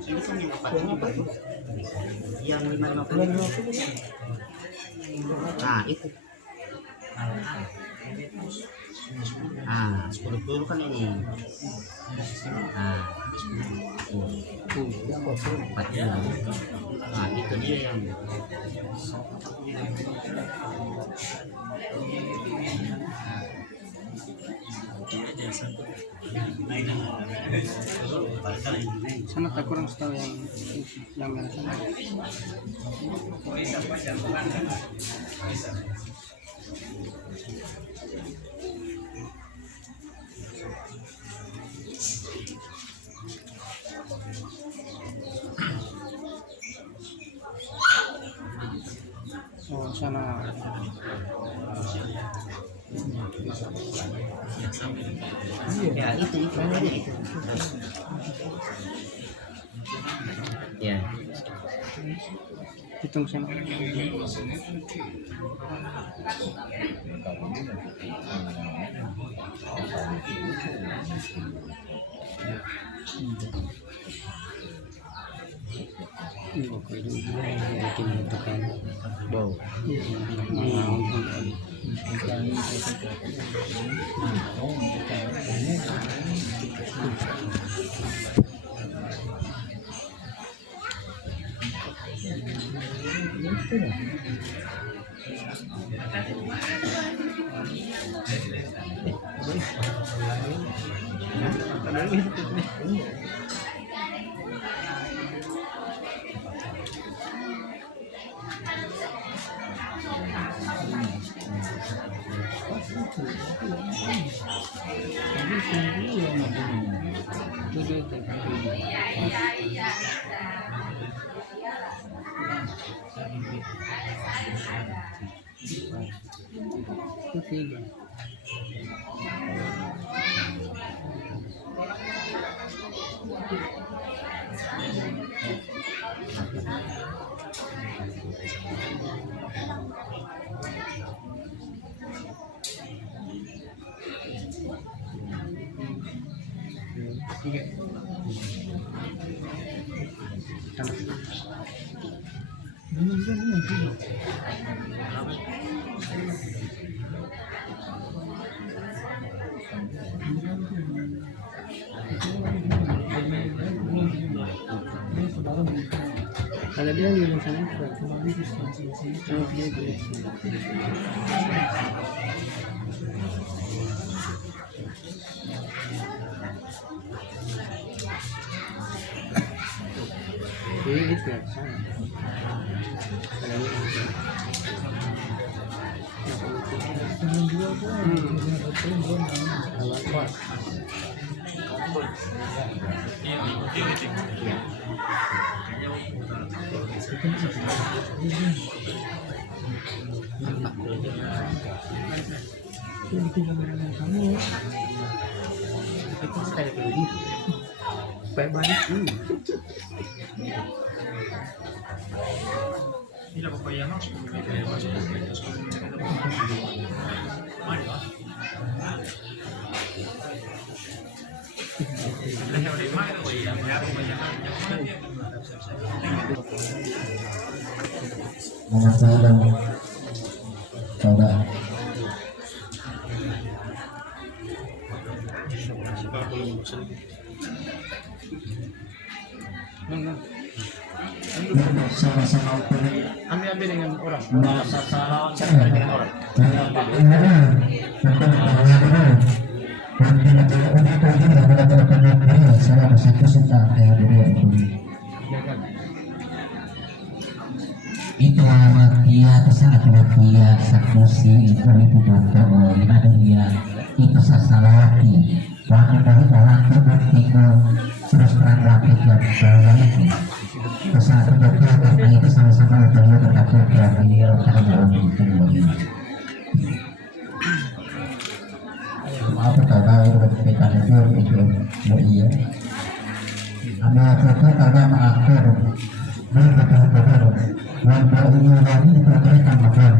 Ini kan yang apa itu? Yang 550. Nah itu. Nah 10 kan ini. Nah 40. Nah itu dia yang sana tak kurang setahu yang merah sana. Oh sana. ya itu ya Hitung sana. Oke, itu bikin tekan bau. Kalau dia di sana ini bisa sana. Itu sekali dulu baik-baik. Mira, papaya más, sama-sama Ambil dengan orang. Salah dengan orang. Nah, saya bersyukur cinta kayak dia itu amat dia sangat dia sakusi itu foto lima dia itu sasalati waktu dari orang itu bertinggal terus terang waktu yang bawah itu kesatu betul karena itu sama-sama beliau tetapi beliau karena itu maaf karena itu berkaitan itu iya ada apa karena mengatur betul wanda ini lagi itu mereka makan